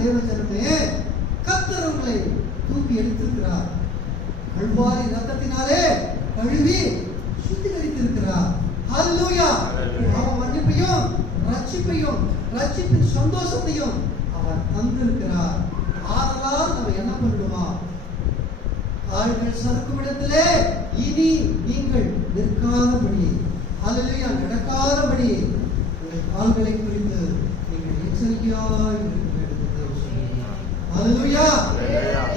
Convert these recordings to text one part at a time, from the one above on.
தேவஜனமே, கர்த்தர் உங்களை தூக்கி எடுத்திருக்கிறார். கல்வாரி ரத்தத்தினாலே கழுவி சுத்திகரித்திருக்கிறார். ஹல்லேலூயா. பாவ மன்னிப்பையும் ரட்சிப்பையும் ரட்சிப்பின் சந்தோஷத்தையும் அவர் தந்திருக்கிறார். ஆதலால் நம்ம என்ன பண்ணுவோம்? கால்கள் சறுக்கும் இடத்திலே இனி நீங்கள் நிற்காதபடி, ஹல்லேலூயா, நடக்காதபடி உங்கள் கால்களை குறித்து நீங்கள் எச்சரிக்கையாய் இருக்க வேண்டும். ஹல்லேலூயா.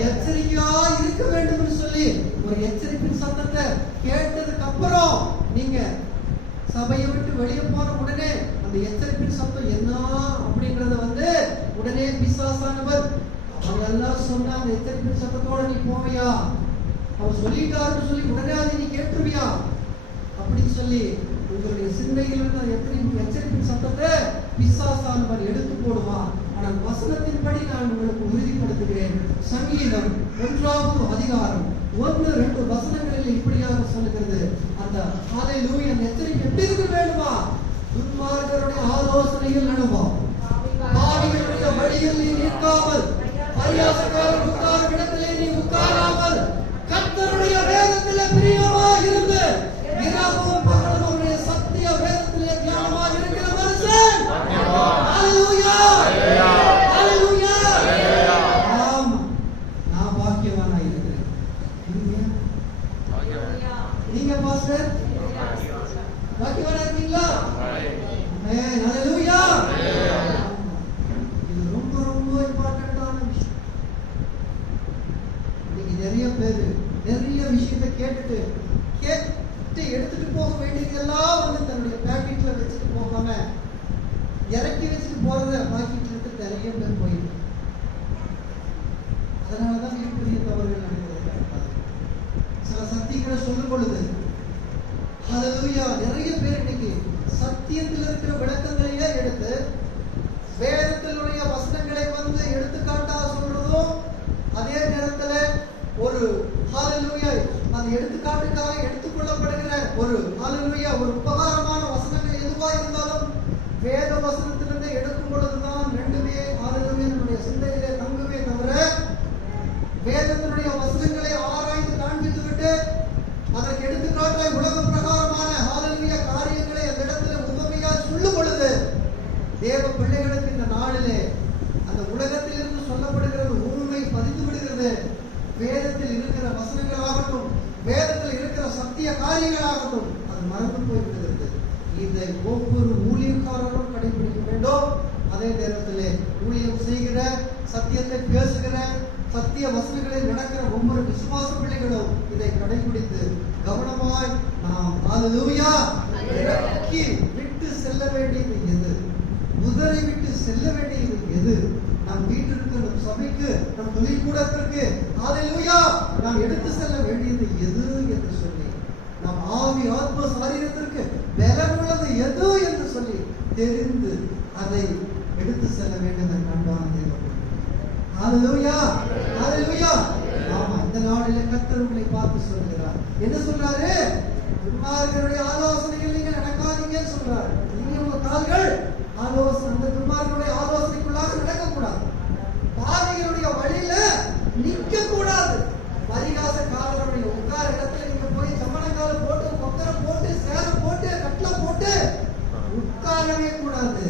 எச்சரிக்கையாய் இருக்க வேண்டும் என்று சொல்லி ஒரு எச்சரிப்பின் சத்தத்தை கேட்டதுக்கு அப்புறம் நீங்க சபையை விட்டு வெளியே போன உடனே அந்த எச்சரிப்பின் சத்தம் என்ன அப்படிங்கறத உடனே பிசாசானவர் அவங்க எல்லாம் சொன்ன அந்த எச்சரிப்பின் சத்தத்தோட நீ போவியா? அவர் சொல்லிட்டாருன்னு சொல்லி உடனே அதை நீ கேட்டுருவியா அப்படின்னு சொல்லி உங்களுடைய சிந்தையில் இருந்த எச்சரிப்பின் சத்தத்தை பிசாசானவர் எடுத்து போடுவான். ஆனால் வசனத்தின்படி நான் உங்களுக்கு உறுதிப்படுத்துகிறேன். சங்கீதம் 1ஆம் அதிகாரம் 1-2 வசனங்களில் இப்படியாக சொல்லுகிறது. அந்த ஹல்லேலூயா எச்சரிக்கை எப்படி இருக்க வேண்டுமா? துன்மார்க்கருடைய ஆலோசனையில் நடவோம், பாவிகளுடைய வழியில் நீ நிற்காமல், பரியாசக்காரர் உட்காரும் இடத்திலே நீ உட்காராமல், கர்த்தருடைய வேதத்திலே பிரியமாய் இருந்து இரவும் பகலும் அவருடைய சத்திய வேதத்திலே தியானமாய் இருக்கிற மனுஷன். ஹல்லேலூயா, ஹல்லேலூயா. ஆம், நான் பாக்கியவானாய் இருக்கிறேன். நீங்க பாஸ்டர் பாக்கியவானா இருக்கீங்களா? ஆமென், ஹல்லேலூயா. இது ரொம்ப ரொம்ப இம்பார்ட்டன்ட்டான விஷயம். இன்னைக்கு நிறைய பேர் நிறைய விஷயத்தை கேட்டு எடுத்துட்டு போக வேண்டியதெல்லாம் தன்னுடைய பாக்கெட்ல வச்சுட்டு போகாம இறக்கி வச்சுட்டு போறத பாக்கெட்ல இருந்து நிறைய பேர் போயிட்டு, அதனாலதான் மிகப்பெரிய தவறுகள் நடக்கிறது. சில சத்தியங்களை சொல்லும் பொழுது ஹல்லேலூயா நிறைய பேர் இன்னைக்கு சத்தியத்தில் இருக்கிற விளக்கங்களையே எடுத்து வேதத்தினுடைய வசனங்களை எடுத்துக்காட்டா சொல்றதும், அதே நேரத்துல ஒரு ஹல்லேலூயா அது எடுத்துக்காட்டுக்காக எடுத்துக்கொள்ளப்படுகிற ஒரு ஹல்லேலூயா ஒரு உபகாரமான வசனங்கள் எதுவா இருந்தாலும் வேத வசனத்திலிருந்து எடுக்கும் பொழுதுதான் ரெண்டுமே ஹல்லேலூயா நம்முடைய சிந்தையிலே தங்குமே தவிர, வேதத்தினுடைய வசனங்களை ஆராய்ந்து காண்பித்து விட்டு அதற்கு எடுத்துக்காட்டாய் உலக பிரகாரமான ஹல்லேலூயா காரியங்களை அந்த இடத்துல உவமையா சொல்லும் பொழுது தேவ பிள்ளைகளுக்கு இந்த நாளிலே அந்த உலகத்திலிருந்து சொல்லப்படுகிறது உண்மை பதிந்து விடுகிறது. வேதத்தில் இருக்கிற வசனங்களாகட்டும், வேதத்தில் இருக்கிற சத்திய காரியங்களாகட்டும் அது மறந்து போய்விடுகிறது. இதை ஒவ்வொரு ஊழியக்காரரும் கடைபிடிக்க வேண்டும். அதே நேரத்தில் ஊழியம் செய்கிற, சத்தியத்தை பேசுகிற, சத்திய வசனங்களில் நடக்கிற ஒவ்வொரு விசுவாச பிள்ளைகளும் இதை கடைபிடித்து கவனமாய் நாம் ஹல்லேலூயா இறக்கி விட்டு செல்ல வேண்டியது எது, உதறி விட்டு செல்ல வேண்டியது எது, நம் வீட்டிற்கு, நம் சபைக்கு, நம் தொழில் கூடத்திற்கு ஹல்லேலூயா நாம் எடுத்து செல்ல வேண்டியது எது என்று சொல்லி, நம் ஆவி ஆத்ம சரீரத்திற்கு பலனுள்ளது எது என்று சொல்லி தெரிந்து அதை எடுத்து செல்ல வேண்டும் என்று அன்பான தேவன். ஹல்லேலூயா, ஹல்லேலூயா. ஆமா, இந்த நாளிலே கர்த்தர் உங்களை பார்த்து சொல்கிறார். என்ன சொல்றாரு? துன்மார்க்கருடைய ஆலோசனையில் நீங்க நடக்காதீங்கன்னு சொல்றாரு. நீங்க உங்க கால்கள் ஆலோசனை, அந்த துன்மார்க்கருடைய ஆலோசனைக்குள்ளாக நடக்கக்கூடாது, பாவிகளுடைய வழியில நிற்க கூடாது, பரிகாசக்காரருடைய உட்கார இடத்துல நீங்க போய் சமணங்கால போட்டு, கொக்கரை போட்டு, சேரம் போட்டு, கட்டளை போட்டு உட்காரவே கூடாது.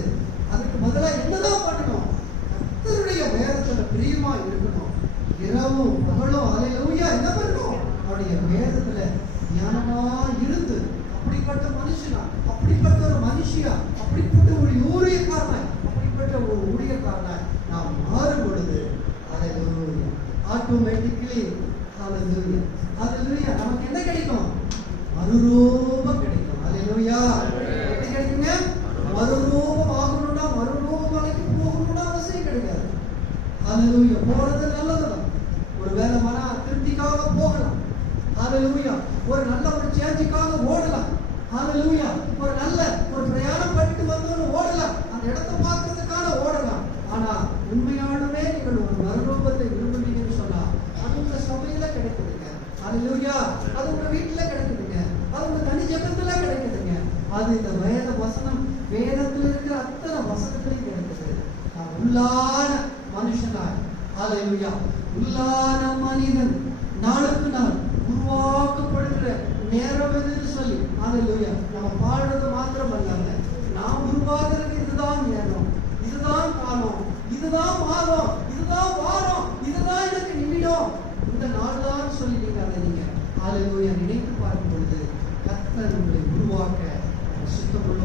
அதுக்கு பதிலா என்னதான் பண்ணணும்? கர்த்தருடைய வேதத்துல பிரியமா இருக்கணும். இரவும் பகலும் ஹல்லேலூயா என்ன பண்ணணும்? அவருடைய வேதத்துல ஞானமா இருந்து, அப்படிப்பட்ட மனுஷனா, அப்படிப்பட்ட ஒரு மனுஷியா, அப்படிப்பட்ட ஒரு ஊழியக்காரனா, அப்படிப்பட்ட ஒரு ஊழியக்காரனா நாம் மாறும் பொழுது ஹல்லேலூயா ஆட்டோமேட்டிக்கலி ஹல்லேலூயா ஹல்லேலூயா நமக்கு என்ன கிடைக்கும்? மறுரூபம் கிடைக்கும். ஹல்லேலூயா. என்ன கிடைக்குங்க? மறுரூபம் ஆகணும்னா, மறுரூபம் மலைக்கு போகணும்னா அவசியம் கிடையாது. ஹல்லேலூயா. போறது நல்லதுதான். ஒரு வேலை மன திருப்திக்காக போகலாம். ஹல்லேலூயா. ஒரு நல்ல ஒரு சேஞ்சுக்காக ஓடலாம். ஹல்லேலூயா. ஒரு நல்ல ஒரு பிரயாணம் பண்ணிட்டு வந்தோன்னு ஓடலாம், அந்த இடத்தை பார்க்கறதுக்காக ஓடலாம். ஆனா உண்மையானவே நீங்கள் ஒரு மறுரூபத்தை விரும்புறீங்கன்னு சொன்னா அது உங்க சபையில கிடைக்குதுங்க. ஹல்லேலூயா. அது உங்க வீட்டுல கிடைக்குதுங்க, அது உங்க தனி ஜெபத்துல கிடைக்குதுங்க, அது இந்த வேத வசனம், வேதத்துல இருக்கிற அத்தனை வசனத்திலையும் கிடைக்குது. உள்ளான மனுஷன் ஹalleluya. உள்ளான மனிதன் நாளுக்கு நாள் உருவாக்கப்படுகிற நேரம் எதுன்னு சொல்லி ஹalleluya. நம்ம பாடுறது மாத்திரம் அல்லாம நாம் உருவாகிறது இதுதான் நேரம், இதுதான் காலம், இதுதான் மாதம், இதுதான் வாரம், இதுதான் எனக்கு நிமிடம், இந்த நாள் தான் சொல்லி நீங்க அதை நீங்க ஹalleluya நினைத்து பார்க்கும் பொழுது கர்த்தர் உங்களை உருவாக்க சுத்தமுள்ள